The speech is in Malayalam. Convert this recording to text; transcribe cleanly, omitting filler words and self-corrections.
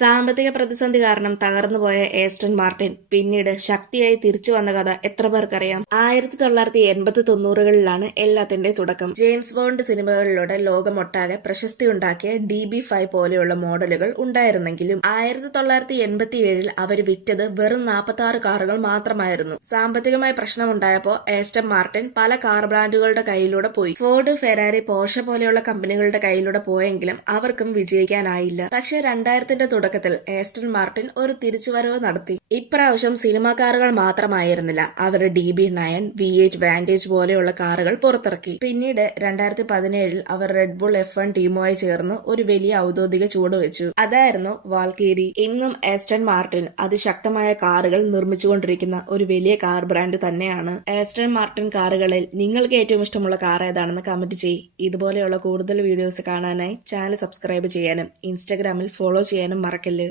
സാമ്പത്തിക പ്രതിസന്ധി കാരണം തകർന്നുപോയ ഏസ്റ്റൺ മാർട്ടിൻ പിന്നീട് ശക്തിയായി തിരിച്ചു വന്ന കഥ എത്ര പേർക്കറിയാം? 1980-90കളിലാണ് എല്ലാത്തിന്റെ തുടക്കം. ജെയിംസ് ബോണ്ട് സിനിമകളിലൂടെ ലോകമൊട്ടാകെ പ്രശസ്തിയുണ്ടാക്കിയ DB5 പോലെയുള്ള മോഡലുകൾ ഉണ്ടായിരുന്നെങ്കിലും 1987-ൽ അവർ വിറ്റത് വെറും 46 കാറുകൾ മാത്രമായിരുന്നു. സാമ്പത്തികമായി പ്രശ്നമുണ്ടായപ്പോൾ ഏസ്റ്റൺ മാർട്ടിൻ പല കാർ ബ്രാൻഡുകളുടെ കയ്യിലൂടെ പോയി. ഫോർഡ്, ഫെരാരി, പോർഷെ പോലെയുള്ള കമ്പനികളുടെ കയ്യിലൂടെ പോയെങ്കിലും അവർക്കും വിജയിക്കാനായില്ല. പക്ഷേ 2000ന്റെ തുടക്കത്തിൽ ഏസ്റ്റൺ മാർട്ടിൻ ഒരു തിരിച്ചുവരവ് നടത്തി. ഇപ്രാവശ്യം സിനിമാ കാറുകൾ മാത്രമായിരുന്നില്ല, അവർ DB9, V8 വാൻറ്റേജ് പോലെയുള്ള കാറുകൾ പുറത്തിറക്കി. പിന്നീട് 2017-ൽ അവർ റെഡ് ബുൾ F1 ടീമുമായി ചേർന്ന് ഒരു വലിയ ഔദ്യോഗിക ചുവടുവെച്ചു. അതായിരുന്നു വാൽക്കേരി. ഇന്നും ഏസ്റ്റൺ മാർട്ടിൻ അതിശക്തമായ കാറുകൾ നിർമ്മിച്ചുകൊണ്ടിരിക്കുന്ന ഒരു വലിയ കാർ ബ്രാൻഡ് തന്നെയാണ്. ഏസ്റ്റൺ മാർട്ടിൻ കാറുകളിൽ നിങ്ങൾക്ക് ഏറ്റവും ഇഷ്ടമുള്ള കാർ ഏതാണെന്ന് കമന്റ് ചെയ്യ്. ഇതുപോലെയുള്ള കൂടുതൽ വീഡിയോസ് കാണാനായി ചാനൽ സബ്സ്ക്രൈബ് ചെയ്യാനും ഇൻസ്റ്റഗ്രാമിൽ ഫോളോ ചെയ്യാനും മറക്കല്ല്.